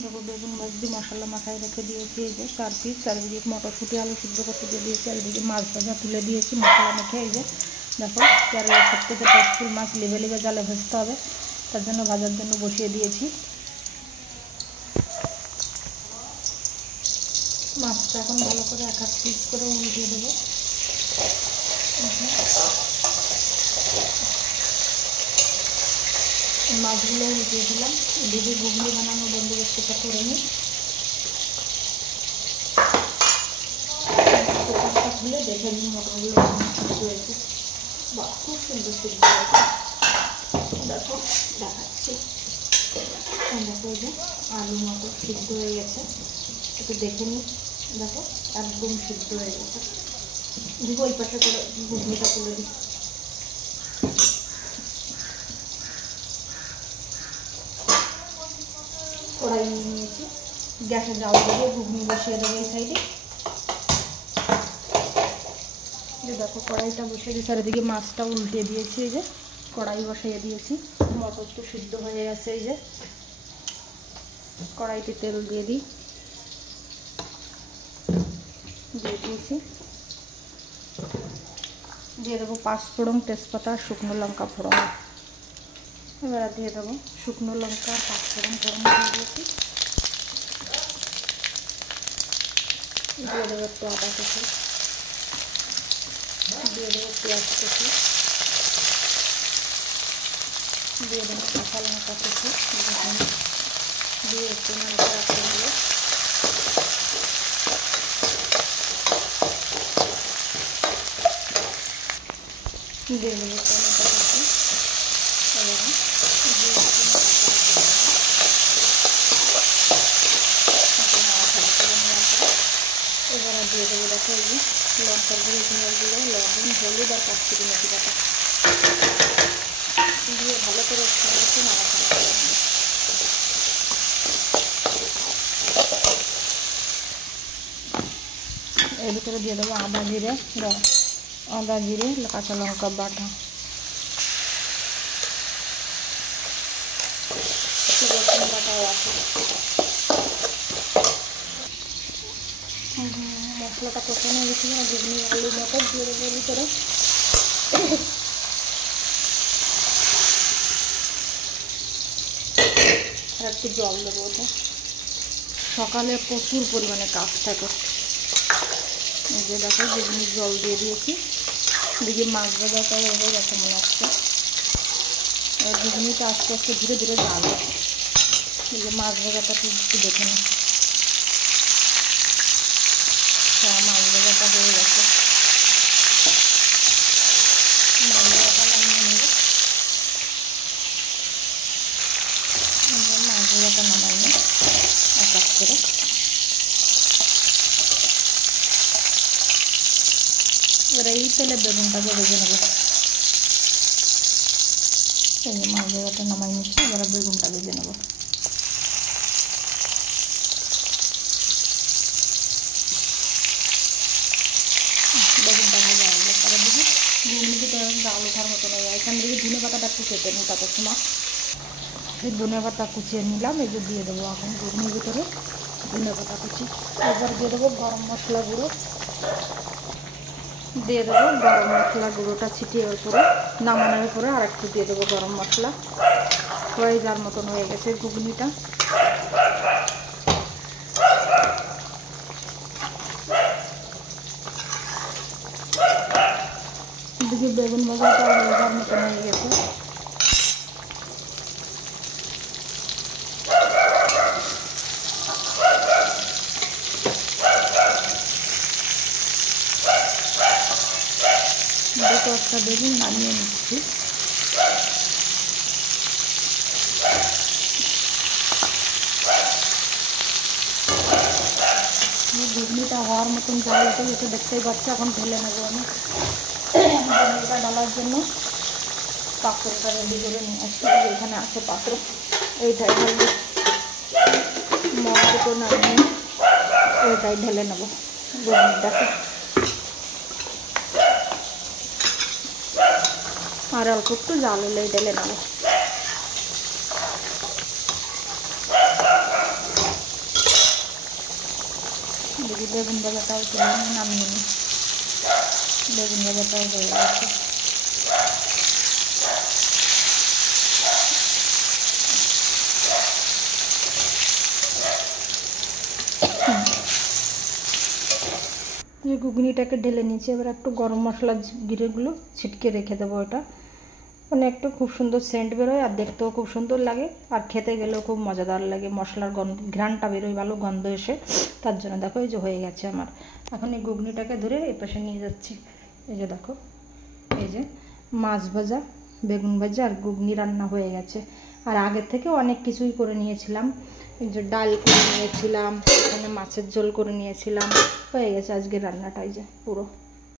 দেখো বেগুন মাছ দিয়ে মশলা মাখায় রেখে দিয়েছি, এই যে 4 পিস। চারিদিকে মটরশুঁটি আলু সিদ্ধ করতে দিয়ে দিয়েছি, চারিদিকে মাছ ভাজা তুলে দিয়েছি মশলা মেখে। এই যে দেখো কেরালা সবথেকে টেস্টফুল মাছ লিভে লিভে জালে ভাজতে হবে, তার জন্য ভাজার জন্য বসিয়ে দিয়েছি। মাছটা এখন ভালো করে এক এক পিস করে উল্টিয়ে দেবো। মাছগুলো উল্টিয়ে দিলাম, এদিকে ঘুগনি বানানো বন্দোবস্তটা করে নিই। কুকারটা খুলে দেখে নিই মটরগুলো সিদ্ধ হয়েছে। বা খুব সুন্দর সিদ্ধ হয়েছে, দেখো দেখাচ্ছি। দেখো এই যে আলু মটর সিদ্ধ হয়ে গেছে, একটু দেখে নিই। দেখো একদম সিদ্ধ হয়ে গেছে। দেখো ওই পাশে করে ঘুগনিটা তুলে দিই। কড়াই নিয়ে নিয়েছি, গ্যাসে জাল দিয়ে ঘুগনি বসিয়ে দেবো এই সাইডে। যে দেখো কড়াইটা বসিয়ে দিয়ে চারিদিকে মাছটা উল্টে দিয়েছি, এই যে কড়াই বসিয়ে দিয়েছি। মটর তো সিদ্ধ হয়ে গেছে, এই যে কড়াইতে তেল দিয়ে দিই, দিয়ে দিয়েছি। দিয়ে দেবো 5 ফোড়ন, তেজপাতা, শুকনো লঙ্কা ফোড়ন। এবার দিয়ে দেবো শুকনো লঙ্কা 5 ফোড়ন দিয়ে দিয়েছি। দিয়ে দেবো একটু আদা কুচি, দিয়ে দেবো পেঁয়াজ কুচি, দিয়ে দেবো কাঁচা লঙ্কা কুচি, দিয়ে একটু নাড়াচাড়া করে দেবো। দিয়ে দেবো টমেটো কুচি, এবার দিয়ে দেবো দেখো এই যে লঙ্কার গুঁড়ো, ঝিঙের গুঁড়ো, লবণ, হলুদ আর কাশ্মীরি মেথি পাতা দিয়ে ভালো করে একটু নাড়াচাড়া করে নেব। এর ভিতরে দিয়ে দেবো আদা জিরে, কাঁচা লঙ্কা বাটা, রসুন বাটাও আছে। মশলাটা কষানো গেছিল, ঘুগনি আলু মটর দিয়ে দেবো ভিতরে। আর একটু জল দেবো, ওটা সকালে প্রচুর পরিমাণে কাজ থাকে। এই যে দেখো ঘুগনির জল দিয়ে দিয়েছি, দিকে মাছ ভাজাটাও হয়ে গেছে মনে হচ্ছে। আর ঘুগনিটা আস্তে আস্তে ধীরে ধীরে জ্বালে। এই যে মাছ ভাজাটা একটু দেখে নিই, মাছ ভাজাটা হয়ে গেছে। মাছ ভাজাটা নামিয়ে নেব, মাছ ভাজাটা নামাই নিই এক এক করে। এবার এই তেলে বেগুনটাকে ভেজে নেব। এই যে মাছ ভাজাটা নামাই নিচ্ছি, এবার বেগুনটা ভেজে নেব। বেগুনটা ভাজা হয়ে যায়, তারপর দেখি ঘুগনিতে তো ডাল ওঠার মতো হয়ে যায়। এখান থেকে ধনে পাতাটা একটু কেটে নিই, তারপর সময় সেই ধনে পাতা কুচিয়ে নিলাম। এই যে দিয়ে দেবো এখন ঘুগনির ভিতরে ধনে পাতা কুচি। এবার দিয়ে দেবো গরম মশলা গুঁড়ো, দিয়ে দেবো গরম মশলা গুঁড়োটা ছিটিয়ে উপরে, নামানোর পরে আর একটু দিয়ে দেবো গরম মশলা। হয়ে যাওয়ার মতন হয়ে গেছে ঘুগনিটা। এদিকে বেগুন ভাজাটা হয়ে যাওয়ার মতন হয়ে গেছে। দুটো একটা বেগুন নামিয়ে নিচ্ছি। ঘুগনিটা হওয়ার মতন জাল উঠে গেছে, দেখতেই পাচ্ছি। এখন ঢেলে নেবো আমি। ঘুগনিটা ডালার জন্য পাত্রটা রেডি করে নিয়ে আসছি, এখানে আছে পাত্র, এইটাই ঢেলে মশলাটা নামিয়ে এইটাই ঢেলে নেবো ঘুগনিটাকে। আর অল্প একটু জাল হলেই ঢেলে নেবো। বেগুন ভাজাটাও তুলে নামিয়ে নিই। বেগুন ভাজাটাও হয়ে গেছে। ঘুগনিটাকে ঢেলে নিয়েছি। এবার একটু গরম মশলা জিরেগুলো ছিটকে রেখে দেবো। এটা মানে একটু খুব সুন্দর সেন্ট বেরোয় আর দেখতেও খুব সুন্দর লাগে আর খেতে গেলেও খুব মজাদার লাগে। মশলার গন্ধ ঘ্রাণটা বেরোয় ভালো, গন্ধ এসে। তার জন্য দেখো এই যে হয়ে গেছে আমার। এখন এই ঘুগনিটাকে ধরে এই পাশে নিয়ে যাচ্ছি। এই যে দেখো, এই যে মাছ ভাজা, বেগুন ভাজা আর ঘুগনি রান্না হয়ে গেছে। আর আগের থেকে অনেক কিছুই করে নিয়েছিলাম। এই যে ডাল করে নিয়েছিলাম, এখানে মাছের ঝোল করে নিয়েছিলাম, হয়ে গেছে আজকে রান্নাটাই যে পুরো।